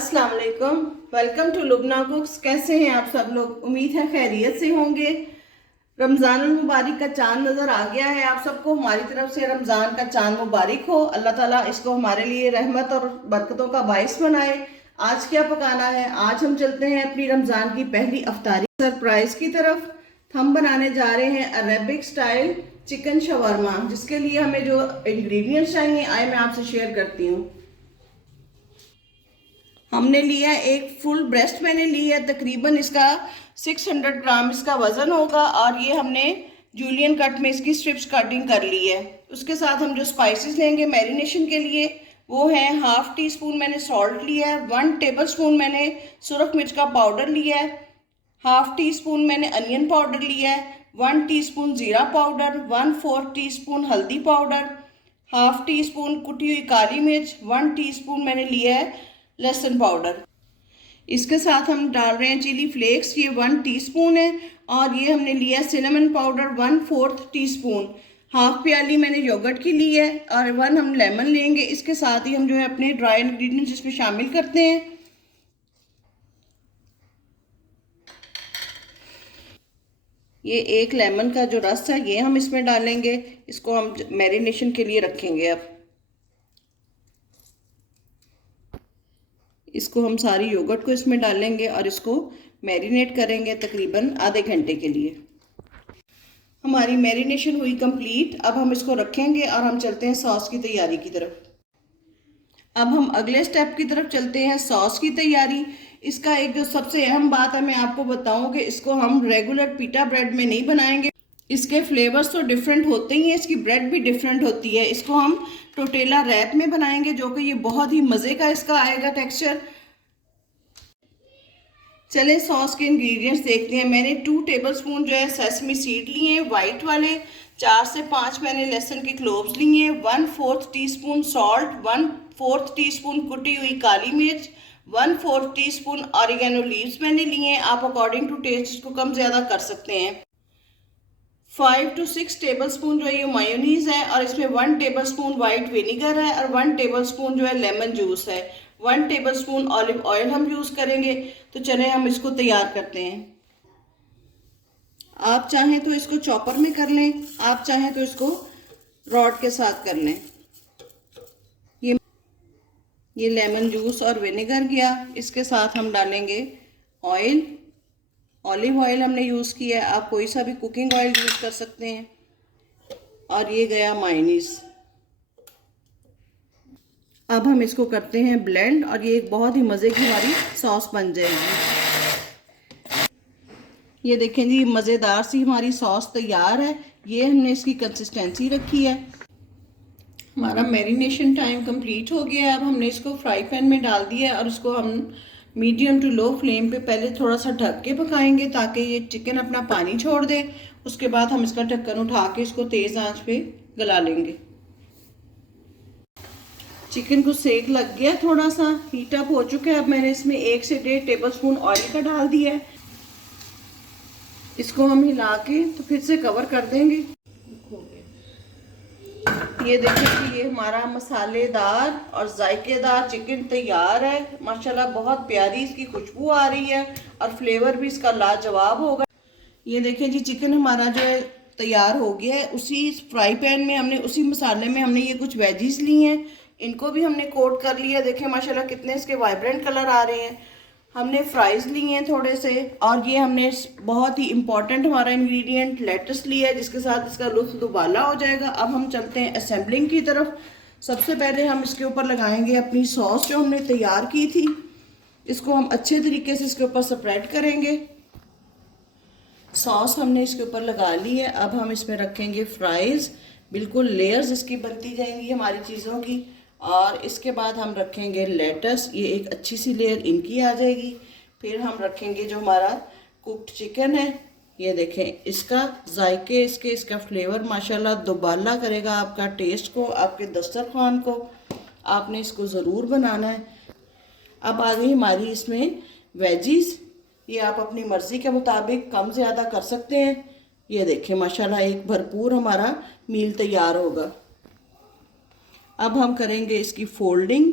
अस्सलाम वालेकुम। Welcome to Lubna cooks. कैसे हैं आप सब लोग? उम्मीद है खैरियत से होंगे। रमज़ान मुबारक का चांद नज़र आ गया है आप सबको। हमारी तरफ से रमज़ान का चांद मुबारक हो। अल्लाह ताला इसको हमारे लिए रहमत और बरकतों का बाइस बनाए। आज क्या पकाना है? आज हम चलते हैं अपनी रमज़ान की पहली अफ्तारी सरप्राइज की तरफ। हम बनाने जा रहे हैं अरेबिक स्टाइल चिकन शवरमा, जिसके लिए हमें जो इंग्रेडिएंट्स चाहिए आए मैं आपसे शेयर करती हूँ। हमने लिया एक फुल ब्रेस्ट मैंने ली है, तकरीबन इसका 600 ग्राम इसका वज़न होगा। और ये हमने जूलियन कट में इसकी स्ट्रिप्स कटिंग कर ली है। उसके साथ हम जो स्पाइसेस लेंगे मैरिनेशन के लिए वो है 1/2 टीस्पून मैंने सॉल्ट लिया है, 1 टेबलस्पून मैंने सुरख मिर्च का पाउडर लिया है, 1/2 टीस्पून मैंने अनियन पाउडर लिया है, 1 टीस्पून ज़ीरा पाउडर, 1/4 टीस्पून हल्दी पाउडर, 1/2 टीस्पून कुटी हुई काली मिर्च, 1 टीस्पून मैंने लिया है लहसुन पाउडर। इसके साथ हम डाल रहे हैं चिली फ्लेक्स, ये 1 टीस्पून है। और ये हमने लिया सिनेमन पाउडर 1/4 टीस्पून। 1/2 प्याली मैंने योगर्ट की ली है और 1 हम लेमन लेंगे। इसके साथ ही हम जो है अपने ड्राई इंग्रेडिएंट्स इसमें शामिल करते हैं। ये 1 लेमन का जो रस है ये हम इसमें डालेंगे। इसको हम मैरिनेशन के लिए रखेंगे। अब इसको हम सारी योगर्ट को इसमें डालेंगे और इसको मैरिनेट करेंगे तकरीबन आधे घंटे के लिए। हमारी मैरिनेशन हुई कंप्लीट। अब हम इसको रखेंगे और हम चलते हैं सॉस की तैयारी की तरफ। अब हम अगले स्टेप की तरफ चलते हैं, सॉस की तैयारी। इसका एक जो सबसे अहम बात है मैं आपको बताऊं कि इसको हम रेगुलर पीटा ब्रेड में नहीं बनाएंगे। इसके फ्लेवर्स तो डिफरेंट होते ही हैं, इसकी ब्रेड भी डिफरेंट होती है। इसको हम टोटेला रैप में बनाएंगे, जो कि ये बहुत ही मज़े का इसका आएगा टेक्सचर। चले सॉस के इंग्रेडिएंट्स देखते हैं। मैंने 2 टेबलस्पून जो है सेसमी सीड लिए हैं वाइट वाले, 4 से 5 मैंने लहसुन के क्लोव्स लिए हैं, 1/4 टीस्पून सॉल्ट, 1/4 टीस्पून कुटी हुई काली मिर्च, 1/4 टीस्पून ऑरिगेनो लीव्स मैंने लिए हैं। आप अकॉर्डिंग टू टेस्ट इसको कम ज़्यादा कर सकते हैं। 5 to 6 टेबलस्पून जो है ये मायोनीज है और इसमें 1 टेबलस्पून वाइट विनीगर है और 1 टेबलस्पून जो है लेमन जूस है। 1 टेबलस्पून ऑलिव ऑयल हम यूज़ करेंगे। तो चलें हम इसको तैयार करते हैं। आप चाहें तो इसको चॉपर में कर लें, आप चाहें तो इसको रॉड के साथ कर लें। ये लेमन जूस और विनेगर गया। इसके साथ हम डालेंगे ऑयल। ऑलिव ऑयल हमने यूज़ किया है, आप कोई सा भी कुकिंग ऑयल यूज़ कर सकते हैं। और ये गया मायोनीज। अब हम इसको करते हैं ब्लेंड और ये एक बहुत ही मज़े की हमारी सॉस बन जाएगी। ये देखें जी, मज़ेदार सी हमारी सॉस तैयार है। ये हमने इसकी कंसिस्टेंसी रखी है। हमारा मैरिनेशन टाइम कंप्लीट हो गया है। अब हमने इसको फ्राई पैन में डाल दिया है और इसको हम मीडियम टू लो फ्लेम पे पहले थोड़ा सा ढक के पकाएंगे ताकि ये चिकन अपना पानी छोड़ दे। उसके बाद हम इसका ढक्कन उठा के इसको तेज़ आंच पे गला लेंगे। चिकन को सेक लग गया, थोड़ा सा हीट अप हो चुका है। अब मैंने इसमें 1 से 1.5 टेबलस्पून ऑयल का डाल दिया है। इसको हम हिला के तो फिर से कवर कर देंगे। ये देखिए कि ये हमारा मसालेदार और जायकेदार चिकन तैयार है। माशाल्लाह बहुत प्यारी इसकी खुशबू आ रही है और फ्लेवर भी इसका लाजवाब होगा। ये देखिए जी, चिकन हमारा जो है तैयार हो गया है। उसी फ्राई पैन में हमने उसी मसाले में हमने ये कुछ वेजीज ली हैं, इनको भी हमने कोट कर लिया। देखें माशाल्लाह कितने इसके वाइब्रेंट कलर आ रहे हैं। हमने फ्राइज़ लिए हैं थोड़े से, और ये हमने बहुत ही इम्पॉर्टेंट हमारा इंग्रेडिएंट लेटस लिया है, जिसके साथ इसका लुत्फ़ दुबाला हो जाएगा। अब हम चलते हैं असेंबलिंग की तरफ। सबसे पहले हम इसके ऊपर लगाएंगे अपनी सॉस जो हमने तैयार की थी। इसको हम अच्छे तरीके से इसके ऊपर स्प्रेड करेंगे। सॉस हमने इसके ऊपर लगा ली है। अब हम इसमें रखेंगे फ्राइज़, बिल्कुल लेयर्स इसकी बनती जाएंगी हमारी चीज़ों की। और इसके बाद हम रखेंगे लेटस, ये एक अच्छी सी लेयर इनकी आ जाएगी। फिर हम रखेंगे जो हमारा कुक्ड चिकन है। ये देखें इसका जायके, इसका फ्लेवर माशाल्लाह दुबाला करेगा आपका टेस्ट को, आपके दस्तरखान को। आपने इसको ज़रूर बनाना है। अब आ गई हमारी इसमें वेजीज। ये आप अपनी मर्ज़ी के मुताबिक कम ज़्यादा कर सकते हैं। ये देखें माशाल्लाह एक भरपूर हमारा मील तैयार होगा। अब हम करेंगे इसकी फोल्डिंग।